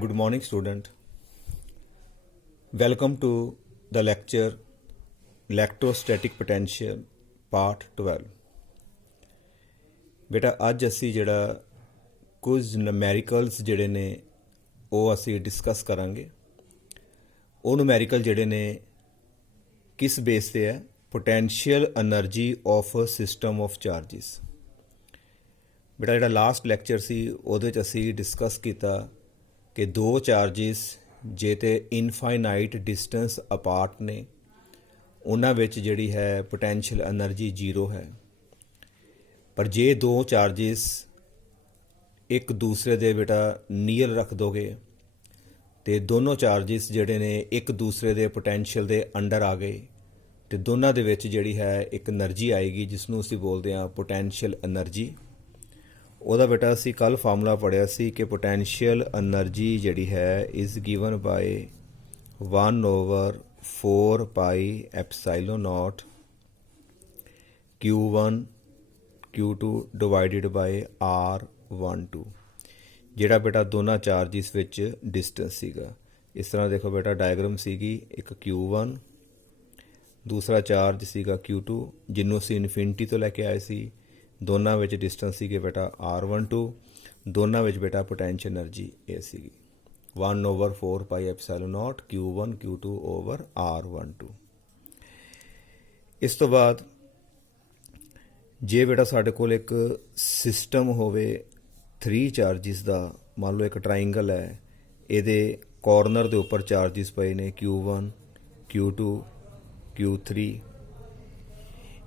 Good morning, student. Welcome to the lecture Electrostatic Potential Part 12. ਬੇਟਾ ਅੱਜ ਅਸੀਂ ਜਿਹੜਾ ਕੁਝ ਨੂਮੈਰੀਕਲਸ ਜਿਹੜੇ ਨੇ ਉਹ ਅਸੀਂ ਡਿਸਕਸ ਕਰਾਂਗੇ। ਉਹ ਨੂਮੈਰੀਕਲ ਜਿਹੜੇ ਨੇ ਕਿਸ ਬੇਸ ਤੇ ਹੈ? Potential energy of system of charges. ਬੇਟਾ ਜਿਹੜਾ ਲਾਸਟ ਲੈਕਚਰ ਸੀ ਉਹਦੇ 'ਚ ਅਸੀਂ ਡਿਸਕਸ ਕੀਤਾ ਕਿ ਦੋ ਚਾਰਜਿਸ ਜੇ ਤੇ ਇਨਫਾਈਨਾਈਟ ਡਿਸਟੈਂਸ ਅਪਾਰਟ ਨੇ ਉਹਨਾਂ ਵਿੱਚ ਜਿਹੜੀ ਹੈ ਪੋਟੈਂਸ਼ੀਅਲ એનર્ਜੀ ਜ਼ੀਰੋ ਹੈ। ਪਰ ਜੇ ਦੋ ਚਾਰਜਿਸ ਇੱਕ ਦੂਸਰੇ ਦੇ ਬੇਟਾ ਨੀਅਰ ਰੱਖ ਦੋਗੇ ਤੇ ਦੋਨੋਂ ਚਾਰਜਿਸ ਜਿਹੜੇ ਨੇ ਇੱਕ ਦੂਸਰੇ ਦੇ ਪੋਟੈਂਸ਼ੀਅਲ ਦੇ ਅੰਡਰ ਆ ਗਏ ਤੇ ਦੋਨਾਂ ਦੇ ਵਿੱਚ ਜਿਹੜੀ ਹੈ ਇੱਕ એનર્ਜੀ ਆਏਗੀ ਜਿਸ ਨੂੰ ਅਸੀਂ ਬੋਲਦੇ ਹਾਂ ਪੋਟੈਂਸ਼ੀਅਲ એનર્ਜੀ। ਉਹਦਾ ਬੇਟਾ ਅਸੀਂ ਕੱਲ ਫਾਰਮੂਲਾ ਪੜ੍ਹਿਆ ਸੀ ਕਿ ਪੋਟੈਂਸ਼ੀਅਲ એનર્ਜੀ ਜਿਹੜੀ ਹੈ is given by 1/4 pi epsilon naught Q1 Q2 divided by R12, ਜਿਹੜਾ ਬੇਟਾ ਦੋਨਾਂ ਚਾਰਜਿਸ ਵਿੱਚ ਡਿਸਟੈਂਸ ਸੀਗਾ। ਇਸ ਤਰ੍ਹਾਂ ਦੇਖੋ ਬੇਟਾ ਡਾਇਗਰਾਮ ਸੀਗੀ, ਇੱਕ Q1 ਦੂਸਰਾ ਚਾਰਜ ਸੀਗਾ Q2 ਜਿਹਨੂੰ ਅਸੀਂ ਇਨਫਿਨਿਟੀ ਤੋਂ ਲੈ ਕੇ ਆਏ ਸੀ। ਦੋਨਾਂ ਵਿੱਚ ਡਿਸਟੈਂਸ ਸੀਗੇ ਬੇਟਾ R12, ਦੋਨਾਂ ਵਿੱਚ ਬੇਟਾ ਪੋਟੈਂਸ਼ੀਅਲ એનર્ਜੀ ਇਹ ਸੀਗੀ 1/4 pi epsilon naught Q1 Q2 over R12। ਇਸ ਤੋਂ ਬਾਅਦ ਜੇ ਬੇਟਾ ਸਾਡੇ ਕੋਲ ਇੱਕ ਸਿਸਟਮ ਹੋਵੇ 3 ਚਾਰਜਿਸ ਦਾ, ਮੰਨ ਲਓ ਇੱਕ ਟਰਾਇੰਗਲ ਹੈ, ਇਹਦੇ ਕਾਰਨਰ ਦੇ ਉੱਪਰ ਚਾਰਜਿਸ ਪਏ ਨੇ Q1 Q2 Q3,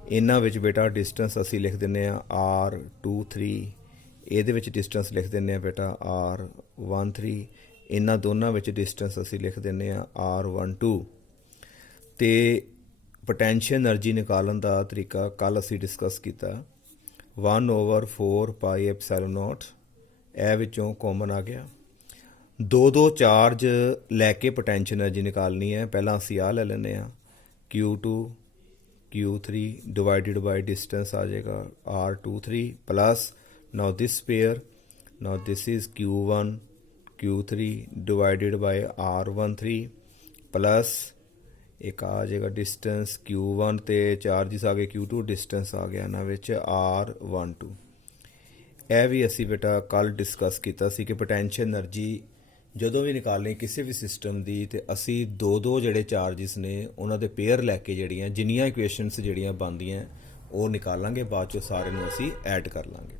ਇਹਨਾਂ ਵਿੱਚ ਬੇਟਾ ਡਿਸਟੈਂਸ ਅਸੀਂ ਲਿਖ ਦਿੰਦੇ ਹਾਂ R23, ਇਹਦੇ ਵਿੱਚ ਡਿਸਟੈਂਸ ਲਿਖ ਦਿੰਦੇ ਹਾਂ ਬੇਟਾ R13, ਇਹਨਾਂ ਦੋਨਾਂ ਵਿੱਚ ਡਿਸਟੈਂਸ ਅਸੀਂ ਲਿਖ ਦਿੰਦੇ ਹਾਂ R12। ਅਤੇ ਪੋਟੈਂਸ਼ੀਅਲ એનર્ਜੀ ਨਿਕਾਲਣ ਦਾ ਤਰੀਕਾ ਕੱਲ੍ਹ ਅਸੀਂ ਡਿਸਕਸ ਕੀਤਾ 1/4 ਪਾਈ ਐਪਸਾਈਲਨ ਨੋਟ, ਇਹ ਵਿੱਚੋਂ ਕਾਮਨ ਆ ਗਿਆ। ਦੋ ਚਾਰਜ ਲੈ ਕੇ ਪੋਟੈਂਸ਼ੀਅਲ એનર્ਜੀ ਨਿਕਾਲਣੀ ਹੈ। ਪਹਿਲਾਂ ਅਸੀਂ ਆਹ ਲੈ ਲੈਂਦੇ ਹਾਂ Q2 Q3 divided by distance आ जाएगा R23 plus now this pair, now this is Q1 Q3 divided by R13 plus एक आ जाएगा डिस्टेंस Q1 ਤੇ ਚਾਰਜਿਸ ਆ ਗਏ Q2, ਡਿਸਟੈਂਸ ਆ ਗਿਆ ਇਹਨਾਂ ਵਿੱਚ R12। ਇਹ ਵੀ ਅਸੀਂ ਬੇਟਾ ਕੱਲ੍ਹ ਡਿਸਕਸ ਕੀਤਾ ਸੀ ਕਿ ਪੋਟੈਂਸ਼ੀਅਲ એનર્ਜੀ ਜਦੋਂ ਵੀ ਨਿਕਾਲਣੀ ਕਿਸੇ ਵੀ ਸਿਸਟਮ ਦੀ ਤੇ ਅਸੀਂ ਦੋ ਜਿਹੜੇ ਚਾਰਜਿਸ ਨੇ ਉਹਨਾਂ ਦੇ ਪੇਅਰ ਲੈ ਕੇ ਜਿਹੜੀਆਂ ਜਿੰਨੀਆਂ ਇਕੁਏਸ਼ਨਸ ਜਿਹੜੀਆਂ ਬਣਦੀਆਂ ਉਹ ਨਿਕਾਲਾਂਗੇ, ਬਾਅਦ 'ਚੋਂ ਸਾਰੇ ਨੂੰ ਅਸੀਂ ਐਡ ਕਰ ਲਾਂਗੇ।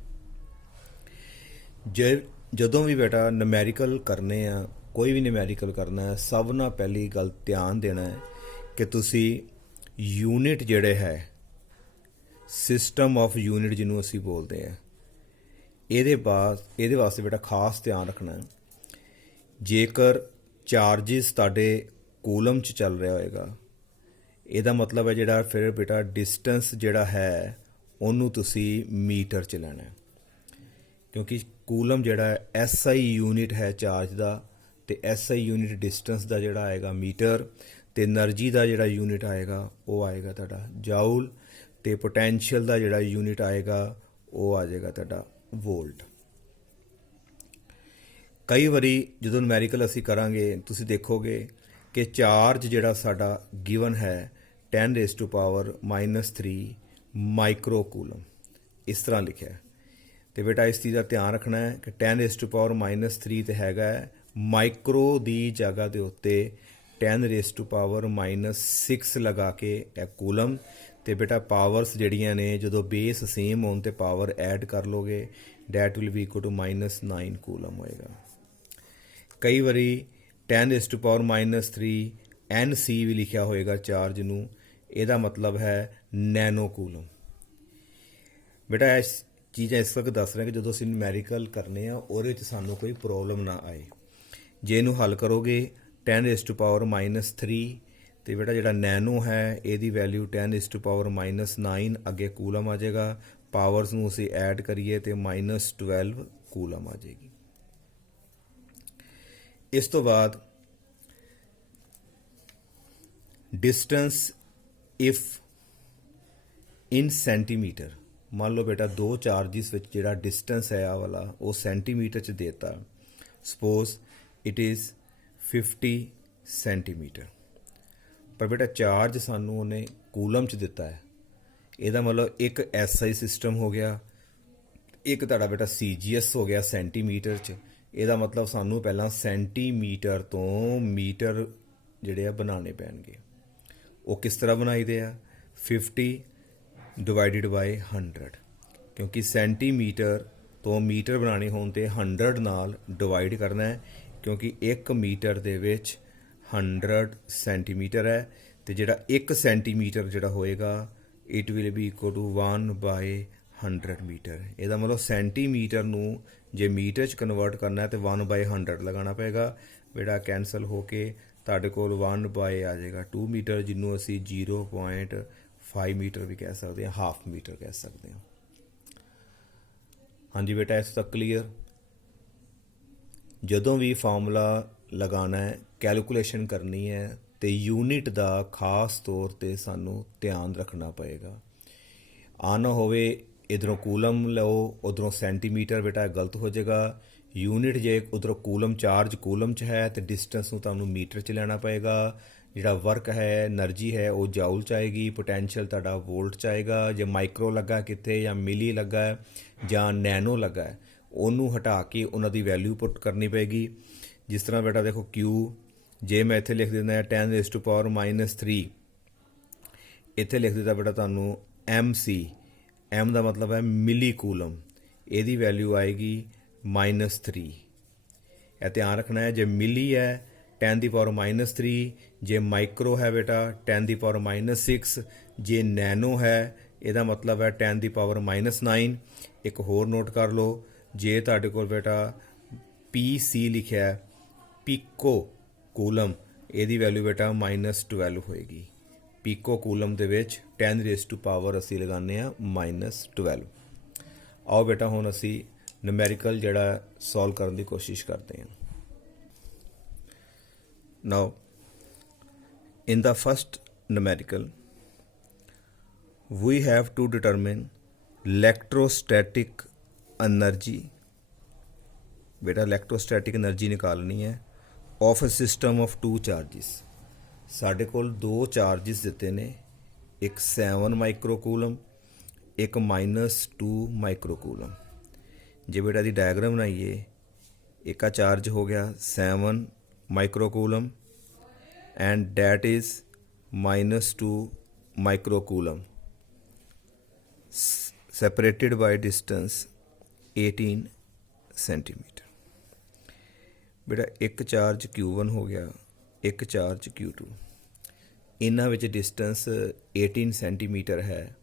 ਜਦੋਂ ਵੀ ਬੇਟਾ ਨੂਮੈਰੀਕਲ ਕਰਨੇ ਆ, ਕੋਈ ਵੀ ਨੂਮੈਰੀਕਲ ਕਰਨਾ ਹੈ, ਸਭ ਨਾਲ ਪਹਿਲੀ ਗੱਲ ਧਿਆਨ ਦੇਣਾ ਹੈ ਕਿ ਤੁਸੀਂ ਯੂਨਿਟ ਜਿਹੜੇ ਹੈ ਸਿਸਟਮ ਆਫ ਯੂਨਿਟ ਜਿਹਨੂੰ ਅਸੀਂ ਬੋਲਦੇ ਹਾਂ ਇਹਦੇ ਵਾਸਤੇ ਬੇਟਾ ਖਾਸ ਧਿਆਨ ਰੱਖਣਾ ਹੈ। ਜੇਕਰ ਚਾਰਜਿਸ ਤੁਹਾਡੇ ਕੂਲਮ 'ਚ ਚੱਲ ਰਿਹਾ ਹੋਏਗਾ, ਇਹਦਾ ਮਤਲਬ ਹੈ ਜਿਹੜਾ ਫਿਰ ਬੇਟਾ ਡਿਸਟੈਂਸ ਜਿਹੜਾ ਹੈ ਉਹਨੂੰ ਤੁਸੀਂ ਮੀਟਰ 'ਚ ਲੈਣਾ ਹੈ, ਕਿਉਂਕਿ ਕੂਲਮ ਜਿਹੜਾ SI ਯੂਨਿਟ ਹੈ ਚਾਰਜ ਦਾ, ਅਤੇ SI ਯੂਨਿਟ ਡਿਸਟੈਂਸ ਦਾ ਜਿਹੜਾ ਆਏਗਾ ਮੀਟਰ, ਅਤੇ એનર્ਜੀ ਦਾ ਜਿਹੜਾ ਯੂਨਿਟ ਆਏਗਾ ਉਹ ਆਏਗਾ ਤੁਹਾਡਾ ਜਾਊਲ, ਅਤੇ ਪੋਟੈਂਸ਼ੀਅਲ ਦਾ ਜਿਹੜਾ ਯੂਨਿਟ ਆਏਗਾ ਉਹ ਆ ਜਾਏਗਾ ਤੁਹਾਡਾ ਵੋਲਟ। ਕਈ ਵਾਰੀ ਜਦੋਂ ਨੂਮੈਰੀਕਲ ਅਸੀਂ ਕਰਾਂਗੇ ਤੁਸੀਂ ਦੇਖੋਗੇ ਕਿ ਚਾਰਜ ਜਿਹੜਾ ਸਾਡਾ ਗਿਵਨ ਹੈ 10⁻³ ਮਾਈਕਰੋ-ਕੂਲਮ ਇਸ ਤਰ੍ਹਾਂ ਲਿਖਿਆ। ਅਤੇ ਬੇਟਾ ਇਸ ਚੀਜ਼ ਦਾ ਧਿਆਨ ਰੱਖਣਾ ਹੈ ਕਿ 10⁻³ ਤੇ ਹੈਗਾ ਮਾਈਕਰੋ ਦੀ ਜਗ੍ਹਾ ਦੇ ਉੱਤੇ 10⁻⁻6 ਲਗਾ ਕੇ ਇਹ ਕੂਲਮ, ਅਤੇ ਬੇਟਾ ਪਾਵਰਸ ਜਿਹੜੀਆਂ ਨੇ ਜਦੋਂ ਬੇਸ ਸੇਮ ਹੋਣ ਤੇ ਪਾਵਰ ਐਡ ਕਰ ਲੋਗੇ, that will be equal to -9 coulomb ਹੋਏਗਾ। ਕਈ ਵਾਰੀ 10⁻³ NC ਵੀ ਲਿਖਿਆ ਹੋਏਗਾ ਚਾਰਜ ਨੂੰ, ਇਹਦਾ ਮਤਲਬ ਹੈ ਨੈਨੋ ਕੂਲਮ। ਬੇਟਾ ਇਸ ਚੀਜ਼ਾਂ ਇਸ ਵਕਤ ਦੱਸ ਰਹੇ ਕਿ ਜਦੋਂ ਅਸੀਂ ਨੂਮੈਰੀਕਲ ਕਰਨੇ ਆ ਉਹਦੇ ਵਿੱਚ ਸਾਨੂੰ ਕੋਈ ਪ੍ਰੋਬਲਮ ਨਾ ਆਏ। ਜੇ ਇਹਨੂੰ ਹੱਲ ਕਰੋਗੇ 10⁻³ ਅਤੇ ਬੇਟਾ ਜਿਹੜਾ ਨੈਨੋ ਹੈ ਇਹਦੀ ਵੈਲਿਊ 10⁻⁻9 ਅੱਗੇ ਕੂਲਮ ਆ ਜਾਏਗਾ, ਪਾਵਰਸ ਨੂੰ ਅਸੀਂ ਐਡ ਕਰੀਏ ਅਤੇ -12 ਕੂਲਮ ਆ ਜਾਏਗੀ। ਇਸ ਤੋਂ ਬਾਅਦ ਡਿਸਟੈਂਸ ਇਫ ਇਨ ਸੈਂਟੀਮੀਟਰ, ਮੰਨ ਲਓ ਬੇਟਾ ਦੋ ਚਾਰਜਿਸ ਵਿੱਚ ਜਿਹੜਾ ਡਿਸਟੈਂਸ ਹੈ ਆ ਵਾਲਾ ਉਹ ਸੈਂਟੀਮੀਟਰ 'ਚ ਦੇਤਾ। Suppose it is 50 centimetre. पर बेटा चार्ज सानू उन्हें कूलम च दिता है, ਇਹਦਾ मतलब एक SI सिस्टम हो गया, एक ਤੁਹਾਡਾ बेटा CGS हो गया सेंटीमीटर च। ਇਹਦਾ मतलब सानू पहला सेंटीमीटर तो मीटर ਜਿਹੜੇ ਆ ਬਣਾਉਣੇ ਪੈਣਗੇ। ਉਹ ਕਿਸ ਤਰ੍ਹਾਂ ਬਣਾਈਦੇ ਆ? 50 ਡਿਵਾਈਡਡ ਬਾਈ 100, ਕਿਉਂਕਿ ਸੈਂਟੀਮੀਟਰ ਤੋਂ ਮੀਟਰ ਬਣਾਉਣੇ ਹੋਣ ਤੇ 100 ਨਾਲ ਡਿਵਾਈਡ ਕਰਨਾ ਹੈ, ਕਿਉਂਕਿ 1 ਮੀਟਰ ਦੇ ਵਿੱਚ 100 ਸੈਂਟੀਮੀਟਰ ਹੈ, ਤੇ ਜਿਹੜਾ 1 ਸੈਂਟੀਮੀਟਰ ਜਿਹੜਾ ਹੋਏਗਾ it will be equal to 1/100 metre. ਇਹਦਾ ਮਤਲਬ ਸੈਂਟੀਮੀਟਰ ਨੂੰ ਜੇ ਮੀਟਰ 'ਚ ਕਨਵਰਟ ਕਰਨਾ ਹੈ ਤੇ 1/100 ਲਗਾਉਣਾ ਪਏਗਾ। ਬੇਟਾ ਕੈਂਸਲ ਹੋ ਕੇ ਤੁਹਾਡੇ ਕੋਲ 1 ਆ ਜਾਏਗਾ 2 ਮੀਟਰ, ਜਿਹਨੂੰ ਅਸੀਂ 0.5 ਮੀਟਰ ਵੀ ਕਹਿ ਸਕਦੇ ਹਾਂ, ਹਾਫ ਮੀਟਰ ਕਹਿ ਸਕਦੇ ਹਾਂ। ਹਾਂਜੀ ਬੇਟਾ, ਇਸ ਤੱਕ ਕਲੀਅਰ। ਜਦੋਂ ਵੀ ਫਾਰਮੂਲਾ ਲਗਾਉਣਾ ਹੈ, ਕੈਲਕੂਲੇਸ਼ਨ ਕਰਨੀ ਹੈ, ਤੇ ਯੂਨਿਟ ਦਾ ਖਾਸ ਤੌਰ 'ਤੇ ਸਾਨੂੰ ਧਿਆਨ ਰੱਖਣਾ ਪਏਗਾ। ਆ ਨਾ ਹੋਵੇ ਇੱਧਰੋਂ ਕੂਲਮ ਲਓ ਉੱਧਰੋਂ ਸੈਂਟੀਮੀਟਰ, ਬੇਟਾ ਗਲਤ ਹੋ ਜਾਏਗਾ। ਯੂਨਿਟ ਜੇ ਉੱਧਰੋਂ ਕੂਲਮ ਚਾਰਜ ਕੂਲਮ 'ਚ ਹੈ ਤੇ ਡਿਸਟੈਂਸ ਨੂੰ ਤੁਹਾਨੂੰ ਮੀਟਰ 'ਚ ਲੈਣਾ ਪਏਗਾ। ਜਿਹੜਾ ਵਰਕ ਹੈ, એનર્ਜੀ ਹੈ, ਉਹ ਜਾਊਲ 'ਚ ਆਏਗੀ। ਪੋਟੈਂਸ਼ੀਅਲ ਤੁਹਾਡਾ ਵੋਲਟ 'ਚ ਆਏਗਾ। ਜੇ ਮਾਈਕਰੋ ਲੱਗਾ ਕਿੱਥੇ ਜਾਂ ਮਿਲੀ ਲੱਗਾ ਹੈ ਜਾਂ ਨੈਨੋ ਲੱਗਾ ਹੈ, ਉਹਨੂੰ ਹਟਾ ਕੇ ਉਹਨਾਂ ਦੀ ਵੈਲਿਊ ਪੁੱਟ ਕਰਨੀ ਪਏਗੀ। ਜਿਸ ਤਰ੍ਹਾਂ ਬੇਟਾ ਦੇਖੋ Q, ਜੇ ਮੈਂ ਇੱਥੇ ਲਿਖ ਦਿੰਦਾ 10⁻³ ਇੱਥੇ ਲਿਖ ਦਿੱਤਾ ਬੇਟਾ ਤੁਹਾਨੂੰ MC, M ਦਾ ਮਤਲਬ ਹੈ ਮਿਲੀ ਕੂਲਮ, ਇਹਦੀ ਵੈਲਿਊ ਆਏਗੀ -3। ਇਹ ਧਿਆਨ ਰੱਖਣਾ ਹੈ। ਜੇ ਮਿਲੀ ਹੈ 10⁻⁻3, ਜੇ ਮਾਈਕਰੋ ਹੈ ਬੇਟਾ 10⁻⁻6, ਜੇ ਨੈਨੋ ਹੈ ਇਹਦਾ ਮਤਲਬ ਹੈ 10⁻⁻9। ਇੱਕ ਹੋਰ ਨੋਟ ਕਰ ਲਓ, ਜੇ ਤੁਹਾਡੇ ਕੋਲ ਬੇਟਾ PC ਲਿਖਿਆ ਹੈ, ਪੀਕੋ ਕੂਲਮ, ਇਹਦੀ ਵੈਲਿਊ ਬੇਟਾ -12 ਹੋਏਗੀ। ਪੀਕੋ ਕੂਲਮ ਦੇ ਵਿੱਚ 10⁻⁻ ਅਸੀਂ ਲਗਾਉਂਦੇ ਹਾਂ -12। ਆਓ ਬੇਟਾ ਹੁਣ ਅਸੀਂ ਨੂਮੈਰੀਕਲ ਜਿਹੜਾ ਸੋਲਵ ਕਰਨ ਦੀ ਕੋਸ਼ਿਸ਼ ਕਰਦੇ ਹਾਂ। Now in the first numerical we have to determine electrostatic energy, बेटा इलेक्ट्रोस्टैटिक एनर्जी निकालनी है of a system of 2 charges. साढ़े कोल 2 चार्जिस दिते ने, एक 7 माइक्रोकूलम, एक -2 माइक्रोकूलम। जे बेटा दी डायग्राम बनाइए, एक चार्ज हो गया 7 microcoulomb and that is -2 microcoulomb separated by distance 18 centimetre. बेटा एक चार्ज Q1 हो गया, एक चार्ज Q2, इन्हां विच डिस्टेंस 18 सेंटीमीटर है।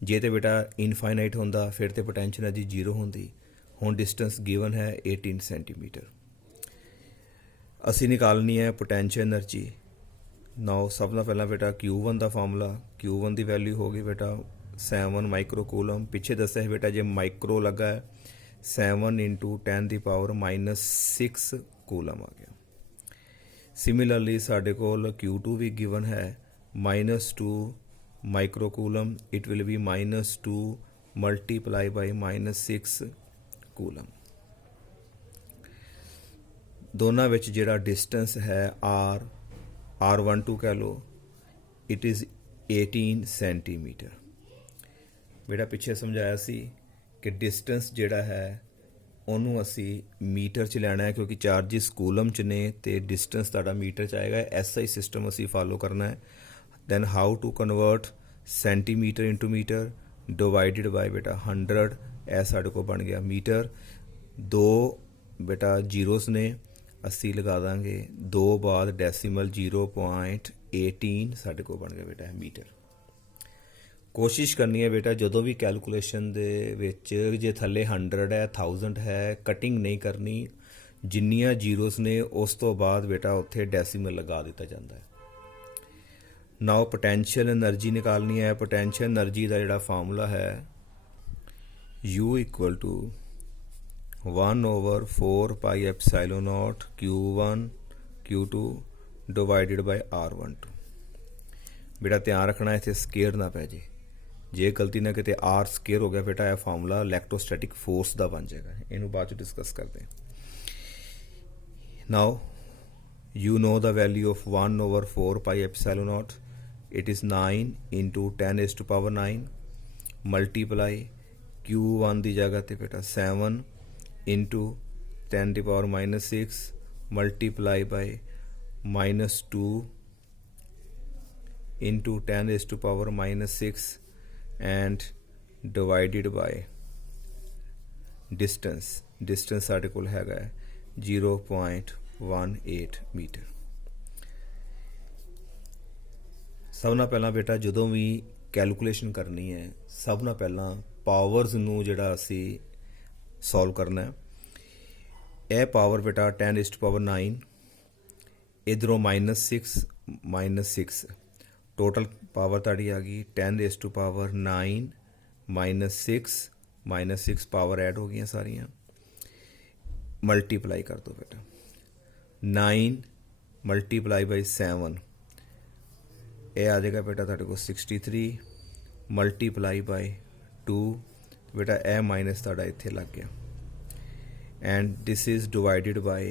जे तो बेटा इनफाइनाइट होंदा फिर तो पोटेंशियल एनर्जी 0 होंदी। हुण डिस्टेंस गिवन है 18 सेंटीमीटर। असी निकालनी है पोटेंशियल एनर्जी। नाउ सब तो पहला बेटा Q1 का फार्मूला, Q1 की वैल्यू होगी बेटा 7 माइक्रोकूलम। पिछे दस्या है बेटा जे माइक्रो लगा है 7 × 10⁻⁻6 कूलम आ गया। सिमिलरली साढ़े कोल Q2 भी गिवन है -2 microcoulomb, it will B -2 multiply by -6 coulomb. दोनों विच जिहड़ा डिस्टेंस है R12 कह लो, इट इज़ 18 सेंटीमीटर। बेटा पिछे समझाया सी कि डिस्टेंस जिहड़ा है ਉਹਨੂੰ ਅਸੀਂ ਮੀਟਰ 'ਚ ਲੈਣਾ ਹੈ, ਕਿਉਂਕਿ ਚਾਰजिस ਕੂਲਮ 'ਚ ਨੇ ਤੇ ਡਿਸਟੈਂਸ ਤੁਹਾਡਾ ਮੀਟਰ 'ਚ ਆਏਗਾ। SI ਸਿਸਟਮ ਅਸੀਂ ਫਾਲੋ ਕਰਨਾ ਹੈ। Then how to convert centimetre into metre divided by ਬੇਟਾ 100, ਇਹ ਸਾਡੇ ਕੋਲ ਬਣ ਗਿਆ ਮੀਟਰ। 2 ਬੇਟਾ ਜ਼ੀਰੋਸ ਨੇ, ਅਸੀਂ ਲਗਾ ਦਾਂਗੇ 2 ਬਾਅਦ ਡੈਸੀਮਲ 0.18 ਸਾਡੇ ਕੋਲ ਬਣ ਗਿਆ ਬੇਟਾ ਮੀਟਰ। ਕੋਸ਼ਿਸ਼ ਕਰਨੀ ਹੈ ਬੇਟਾ ਜਦੋਂ ਵੀ ਕੈਲਕੂਲੇਸ਼ਨ ਦੇ ਵਿੱਚ ਜੇ ਥੱਲੇ 100 ਹੈ 1000 ਹੈ, ਕਟਿੰਗ ਨਹੀਂ ਕਰਨੀ। ਜਿੰਨੀਆਂ ਜ਼ੀਰੋਸ ਨੇ ਉਸ ਤੋਂ ਬਾਅਦ ਬੇਟਾ ਉੱਥੇ ਡੈਸੀਮਲ ਲਗਾ ਦਿੱਤਾ ਜਾਂਦਾ ਹੈ। ਨਾਓ ਪੋਟੈਂਸ਼ੀਅਲ એનર્ਜੀ ਨਿਕਾਲਣੀ ਹੈ। ਪੋਟੈਂਸ਼ੀਅਲ એનર્ਜੀ ਦਾ ਜਿਹੜਾ ਫਾਰਮੂਲਾ ਹੈ U = 1/4πε0 Q1 Q2 ਡਿਵਾਈਡਡ ਬਾਈ R12। ਬੇਟਾ ਧਿਆਨ ਰੱਖਣਾ ਇੱਥੇ ਸਕੇਅਰ ਨਾ ਪੈ ਜੇ। ਜੇ ਗਲਤੀ ਨਾਲ ਕਿਤੇ R ਸਕੇਅਰ ਹੋ ਗਿਆ ਬੇਟਾ ਇਹ ਫਾਰਮੂਲਾ ਇਲੈਕਟ੍ਰੋਸਟੈਟਿਕ ਫੋਰਸ ਦਾ ਬਣ ਜਾਏਗਾ। ਇਹਨੂੰ ਬਾਅਦ ਚ ਡਿਸਕਸ ਕਰਦੇ ਹਾਂ। Now you know the value of 1 over 4 pi epsilon naught. It is 9 into 10 raised to power 9 multiply q1 ਦੀ ਜਗ੍ਹਾ ਤੇ ਬੇਟਾ 7 into 10 to power minus 6 multiply by minus 2 into 10 raised to power minus 6 and divided by distance ਸਾਡੇ ਕੋਲ ਹੈਗਾ 0.18 metre. ਸਭ ਨਾਲ ਪਹਿਲਾਂ ਬੇਟਾ ਜਦੋਂ ਵੀ ਕੈਲਕੂਲੇਸ਼ਨ ਕਰਨੀ ਹੈ ਸਭ ਨਾਲ ਪਹਿਲਾਂ ਪਾਵਰਸ ਨੂੰ ਜਿਹੜਾ ਅਸੀਂ ਸੋਲਵ ਕਰਨਾ ਹੈ। ਇਹ ਪਾਵਰ ਬੇਟਾ 10 raised to power 9 ਇਧਰੋਂ -6 ਟੋਟਲ ਪਾਵਰ ਤੁਹਾਡੀ ਆ ਗਈ 10 raised to power 9 -6 power add ਹੋ ਗਈਆਂ ਸਾਰੀਆਂ ਮਲਟੀਪਲਾਈ ਕਰ ਦਿਓ ਬੇਟਾ 9 ਮਲਟੀਪਲਾਈ ਬਾਈ 7 ਇਹ ਆ ਜਾਏਗਾ ਬੇਟਾ ਤੁਹਾਡੇ ਕੋਲ 63 ਮਲਟੀਪਲਾਈ ਬਾਈ 2 ਬੇਟਾ ਇਹ ਮਾਈਨਸ ਤੁਹਾਡਾ ਇੱਥੇ ਲੱਗ ਗਿਆ and this is divided by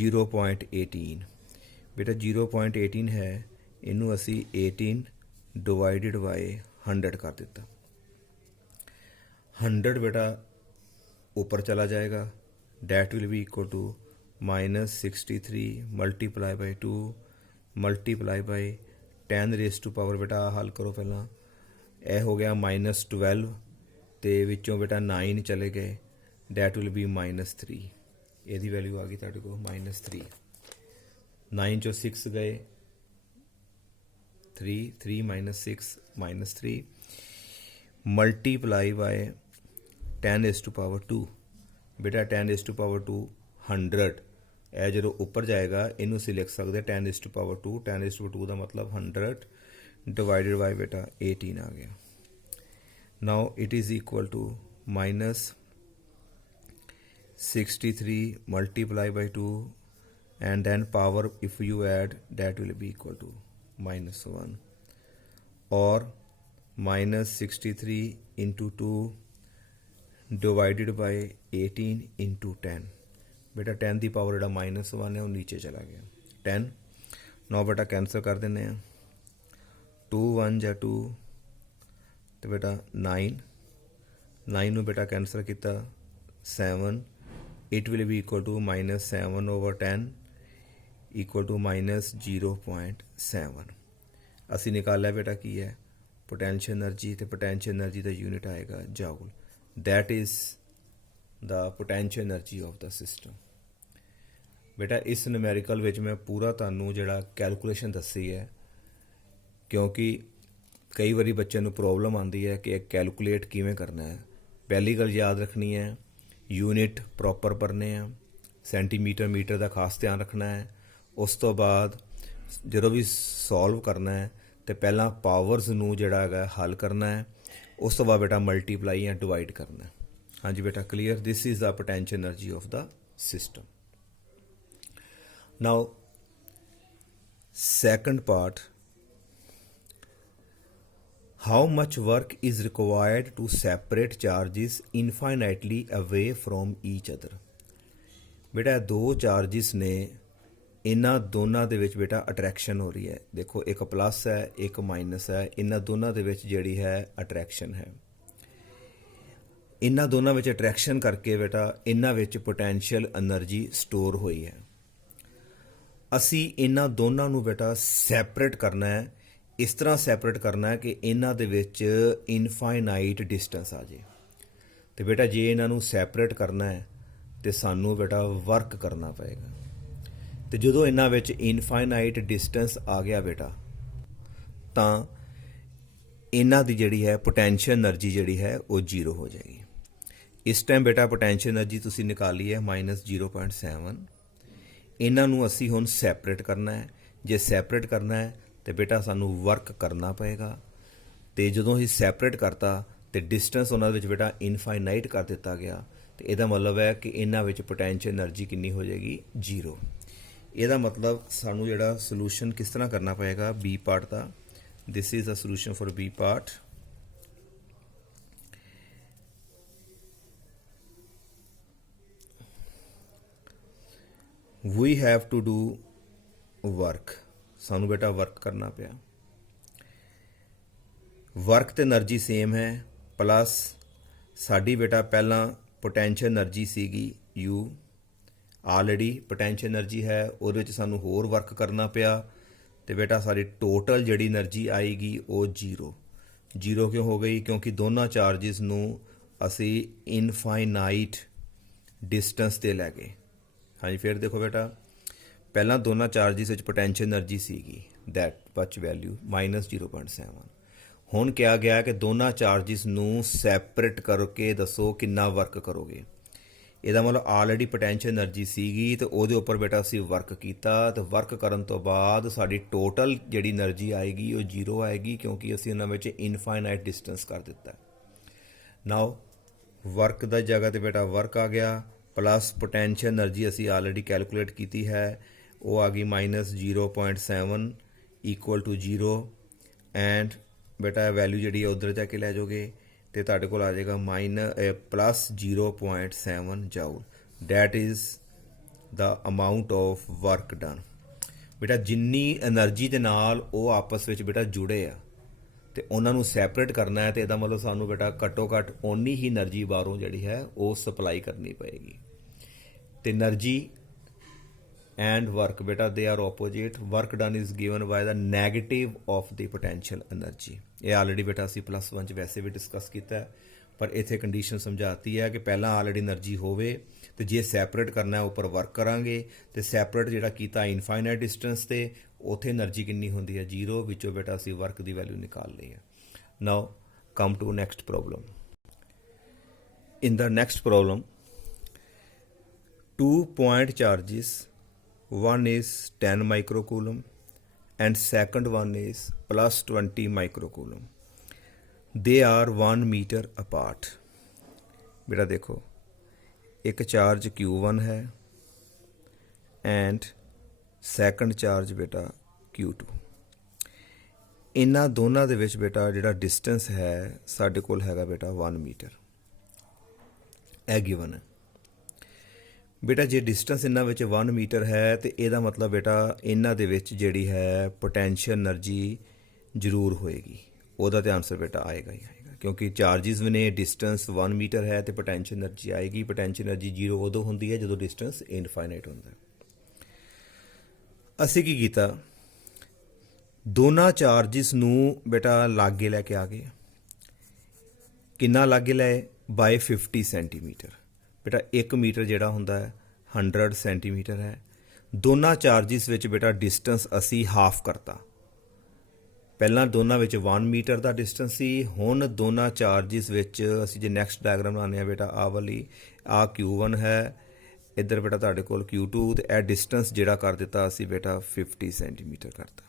0.18 ਬੇਟਾ 0.18 ਹੈ ਇਹਨੂੰ ਅਸੀਂ 18 ਡਿਵਾਈਡਡ ਬਾਈ 100 ਕਰ ਦਿੱਤਾ 100 ਬੇਟਾ ऊपर चला जाएगा that will be equal to -63 multiply by 2 multiply by 10 raised to power बेटा हल करो पहला यह हो गया -12 तो विचों बेटा 9 चले गए that will be -3 यदि वैल्यू आ गई तुहाडे को -3 9 चो 6 गए 3 -6 -3 multiply by 10 raised to power 2 बेटा 10 raised to power 2 100 ਇਹ ਜਦੋਂ ਉੱਪਰ ਜਾਏਗਾ ਇਹਨੂੰ ਅਸੀਂ ਲਿਖ ਸਕਦੇ 10 raised to power 2 10 raised to 2 ਦਾ ਮਤਲਬ 100 ਡਿਵਾਈਡਡ ਬਾਈ ਬੇਟਾ 18 ਆ ਗਿਆ now it is equal to -63 multiply by 2 and then power if you add that will be equal to -1 or -63 into 2 divided by 18 into 10 बेटा 10 की पावर जो -1 है वो नीचे चला गया 10 9 बेटा कैंसल कर देने 2 1 या 2 तो बेटा 9 बेटा कैंसल किया 7 it will be equal to -7 over 10 equal to -0.7 असी निकालिया बेटा की है पोटेंशियल एनर्जी तो पोटेंशियल एनर्जी का यूनिट आएगा joule that is the potential energy of the system बेटा इस न्यूमेरिकल विच मैं पूरा तुहानू जिहड़ा कैलकुलेशन दसी है क्योंकि कई बारी बच्चों को प्रॉब्लम आती है कि कैलकुलेट किवें करना है पहली गल याद रखनी है यूनिट प्रॉपर भरने हैं सेंटीमीटर मीटर का खास ध्यान रखना है उस तो बाद जो भी सॉल्व करना है तो पहला पावर्स नू जिहड़ा हैगा हल करना है उस तो बाद बेटा मल्टीप्लाई या डिवाइड करना। हाँ जी बेटा clear this is the potential energy of the system. Now second part how much work is required to separate charges infinitely away from each other. बेटा दो चार्जिस ने इन्हां दोनों दे विच बेटा अट्रैक्शन हो रही है देखो एक प्लस है एक माइनस है इन्हां दोनों दे विच जिहड़ी है अट्रैक्शन है इन्हां दोनों विच अट्रैक्शन करके बेटा इन्हां विच पोटेंशियल एनर्जी स्टोर हुई है। असी इन्हां दोनों नू बेटा सैपरेट करना है इस तरह सैपरेट करना है कि इन्हां दे विच इनफाइनाइट डिस्टेंस आ जाए तो बेटा जे इन्हां नू सैपरेट करना है तो सानू बेटा वर्क करना पएगा तो जो इन्हां विच इनफाइनाइट डिस्टेंस आ गया बेटा तो इन्हां दी जिहड़ी है पोटेंशियल एनर्जी जिहड़ी है वो 0 हो जाएगी। इस टाइम बेटा पोटेंशियल एनर्जी तुसीं निकाली है -0.7 इन्हां नूं असीं हुण सैपरेट करना है जे सैपरेट करना है तो बेटा सानू वर्क करना पएगा तो जदों ही सैपरेट करता तो डिस्टेंस उन्हां विच बेटा इनफाइनाइट कर दिता गया तो इहदा मतलब है कि इन्हां विच पोटेंशियल एनर्जी कितनी हो जाएगी 0। ਇਹਦਾ मतलब सानू ਜਿਹੜਾ सोल्यूशन किस तरह करना पएगा बी पार्ट का this is the solution for B part. We have to do work, ਸਾਨੂੰ ਬੇਟਾ ਵਰਕ ਕਰਨਾ ਪਿਆ। ਵਰਕ ਤੇ એનર્ਜੀ ਸੇਮ ਹੈ, ਪਲੱਸ ਸਾਡੀ ਬੇਟਾ ਪਹਿਲਾਂ ਪੋਟੈਂਸ਼ੀਅਲ એનર્ਜੀ ਸੀਗੀ U, ਆਲਰੇਡੀ ਪੋਟੈਂਸ਼ੀਅਲ એનર્ਜੀ ਹੈ, ਉਹਦੇ ਵਿੱਚ ਸਾਨੂੰ ਹੋਰ ਵਰਕ ਕਰਨਾ ਪਿਆ ਤੇ ਬੇਟਾ ਸਾਡੀ ਟੋਟਲ ਜਿਹੜੀ એનર્ਜੀ ਆਏਗੀ ਉਹ ਜ਼ੀਰੋ ਕਿਉਂ ਹੋ ਗਈ? ਕਿਉਂਕਿ ਦੋਨਾਂ ਚਾਰਜਿਸ ਨੂੰ ਅਸੀਂ ਇਨਫਾਈਨਾਈਟ ਡਿਸਟੈਂਸ 'ਤੇ ਲੈ ਗਏ। ਹਾਂਜੀ, ਫਿਰ ਦੇਖੋ ਬੇਟਾ, ਪਹਿਲਾਂ ਦੋਨਾਂ ਚਾਰਜਿਸ ਵਿੱਚ ਪੋਟੈਂਸ਼ੀਅਲ એનર્ਜੀ ਸੀਗੀ ਦੈਟ ਵਚ ਵੈਲਿਊ -0.7। ਹੁਣ ਕਿਹਾ ਗਿਆ ਕਿ ਦੋਨਾਂ ਚਾਰਜਿਸ ਨੂੰ ਸੈਪਰੇਟ ਕਰਕੇ ਦੱਸੋ ਕਿੰਨਾ ਵਰਕ ਕਰੋਗੇ। ਇਹਦਾ ਮਤਲਬ ਆਲਰੇਡੀ ਪੋਟੈਂਸ਼ੀਅਲ એનર્ਜੀ ਸੀਗੀ ਤੇ ਉਹਦੇ ਉੱਪਰ ਬੇਟਾ ਅਸੀਂ ਵਰਕ ਕੀਤਾ ਤੇ ਵਰਕ ਕਰਨ ਤੋਂ ਬਾਅਦ ਸਾਡੀ ਟੋਟਲ ਜਿਹੜੀ એનર્ਜੀ ਆਏਗੀ ਉਹ ਜ਼ੀਰੋ ਆਏਗੀ, ਕਿਉਂਕਿ ਅਸੀਂ ਉਹਨਾਂ ਵਿੱਚ ਇਨਫਾਈਨਾਈਟ ਡਿਸਟੈਂਸ ਕਰ ਦਿੱਤਾ। ਨਾਓ ਵਰਕ ਦਾ ਜਗ੍ਹਾ ਤੇ ਬੇਟਾ ਵਰਕ ਆ ਗਿਆ, ਪਲੱਸ ਪੋਟੈਂਸ਼ੀਅਲ એનર્ਜੀ ਅਸੀਂ ਆਲਰੇਡੀ ਕੈਲਕੂਲੇਟ ਕੀਤੀ ਹੈ, ਉਹ ਆ ਗਈ -0.7 ਇਕੁਅਲ ਟੂ 0 ਐਂਡ ਬੇਟਾ ਵੈਲਿਊ ਜਿਹੜੀ ਹੈ ਉੱਧਰ ਜਾ ਕੇ ਲੈ ਜਾਓਗੇ ਤੇ ਤੁਹਾਡੇ ਕੋਲ ਆ ਜਾਏਗਾ +0.7 joule. That is the amount of work done. ਬੇਟਾ ਜਿੰਨੀ એનર્ਜੀ ਦੇ ਨਾਲ ਉਹ ਆਪਸ ਵਿੱਚ ਬੇਟਾ ਜੁੜੇ ਆ ਤੇ ਉਹਨਾਂ ਨੂੰ ਸੈਪਰੇਟ ਕਰਨਾ ਹੈ, ਤੇ ਇਹਦਾ ਮਤਲਬ ਸਾਨੂੰ ਬੇਟਾ ਘੱਟੋ ਘੱਟ ਓਨੀ ਹੀ એનર્ਜੀ ਬਾਹਰੋਂ ਜਿਹੜੀ ਹੈ ਉਹ ਸਪਲਾਈ ਕਰਨੀ ਪਏਗੀ। ਤੇ energy and work beta they are opposite, work done is given by the negative of the potential energy। ਇਹ ਆਲਰੇਡੀ ਬੇਟਾ ਅਸੀਂ +1 ਚ ਵੈਸੇ ਵੀ ਡਿਸਕਸ ਕੀਤਾ ਹੈ, ਪਰ ਇੱਥੇ ਕੰਡੀਸ਼ਨ ਸਮਝਾਤੀ ਹੈ ਕਿ ਪਹਿਲਾਂ ਆਲਰੇਡੀ એનર્ਜੀ ਹੋਵੇ ਤੇ ਜੇ ਸੈਪਰੇਟ ਕਰਨਾ ਉੱਪਰ ਵਰਕ ਕਰਾਂਗੇ ਤੇ ਸੈਪਰੇਟ ਜਿਹੜਾ ਕੀਤਾ ਇਨਫਾਈਨਾਈਟ ਡਿਸਟੈਂਸ ਤੇ ਉੱਥੇ એનર્ਜੀ ਕਿੰਨੀ ਹੁੰਦੀ ਹੈ 0, ਵਿੱਚੋਂ ਬੇਟਾ ਅਸੀਂ ਵਰਕ ਦੀ ਵੈਲਿਊ ਨਿਕਾਲ ਲਈ ਹੈ। Now come to next problem. In the next problem 2 point charges, one is 10 microcoulomb and second one is +20 microcoulomb, they are 1 meter apart। बेटा देखो, एक चार्ज Q1 है एंड सैकंड चार्ज बेटा Q2। इन्हां दोनों ਦੇ ਵਿੱਚ बेटा ਜਿਹੜਾ डिस्टेंस है ਸਾਡੇ ਕੋਲ ਹੈਗਾ बेटा 1 मीटर, ਇਹ ਗਿਵਨ ਹੈ। ਬੇਟਾ ਜੇ ਡਿਸਟੈਂਸ ਇਹਨਾਂ ਵਿੱਚ 1 ਮੀਟਰ ਹੈ ਤੇ ਇਹਦਾ ਮਤਲਬ ਬੇਟਾ ਇਹਨਾਂ ਦੇ ਵਿੱਚ ਜਿਹੜੀ ਹੈ ਪੋਟੈਂਸ਼ੀਅਲ એનર્ਜੀ ਜ਼ਰੂਰ ਹੋਏਗੀ, ਉਹਦਾ ਤੇ ਆਨਸਰ ਬੇਟਾ ਆਏਗਾ ਹੀ ਆਏਗਾ, ਕਿਉਂਕਿ ਚਾਰਜਿਸ ਵੀ ਨੇ, ਡਿਸਟੈਂਸ 1 ਮੀਟਰ ਹੈ ਤੇ ਪੋਟੈਂਸ਼ੀਅਲ એનર્ਜੀ ਆਏਗੀ। ਪੋਟੈਂਸ਼ੀਅਲ એનર્ਜੀ ਜ਼ੀਰੋ ਉਦੋਂ ਹੁੰਦੀ ਹੈ ਜਦੋਂ ਡਿਸਟੈਂਸ ਇਨਫਾਈਨਾਈਟ ਹੁੰਦਾ। ਅਸੀਂ ਕੀ ਕੀਤਾ, ਦੋਨਾਂ ਚਾਰਜਿਸ ਨੂੰ ਬੇਟਾ ਲਾਗੇ ਲੈ ਕੇ ਆ ਗਏ। ਕਿੰਨਾ ਲਾਗੇ ਲਏ? By 50 centimetre. ਬੇਟਾ 1 ਮੀਟਰ ਜਿਹੜਾ ਹੁੰਦਾ ਹੈ 100 ਸੈਂਟੀਮੀਟਰ ਹੈ। ਦੋਨਾਂ ਚਾਰਜਿਸ ਵਿੱਚ ਬੇਟਾ ਡਿਸਟੈਂਸ ਅਸੀਂ ਹਾਫ ਕਰਤਾ। ਪਹਿਲਾਂ ਦੋਨਾਂ ਵਿੱਚ 1 ਮੀਟਰ ਦਾ ਡਿਸਟੈਂਸ ਸੀ, ਹੁਣ ਦੋਨਾਂ ਚਾਰਜਿਸ ਵਿੱਚ ਅਸੀਂ ਜੇ ਨੈਕਸਟ ਡਾਇਗਰਾਮ ਬਣਾਉਂਦੇ ਹਾਂ ਬੇਟਾ ਆਹ ਵਾਲੀ, ਆਹ Q1 ਹੈ, ਇੱਧਰ ਬੇਟਾ ਤੁਹਾਡੇ ਕੋਲ Q2 ਤੇ ਇਹ ਡਿਸਟੈਂਸ ਜਿਹੜਾ ਕਰ ਦਿੱਤਾ ਅਸੀਂ ਬੇਟਾ 50 ਸੈਂਟੀਮੀਟਰ ਕਰਤਾ।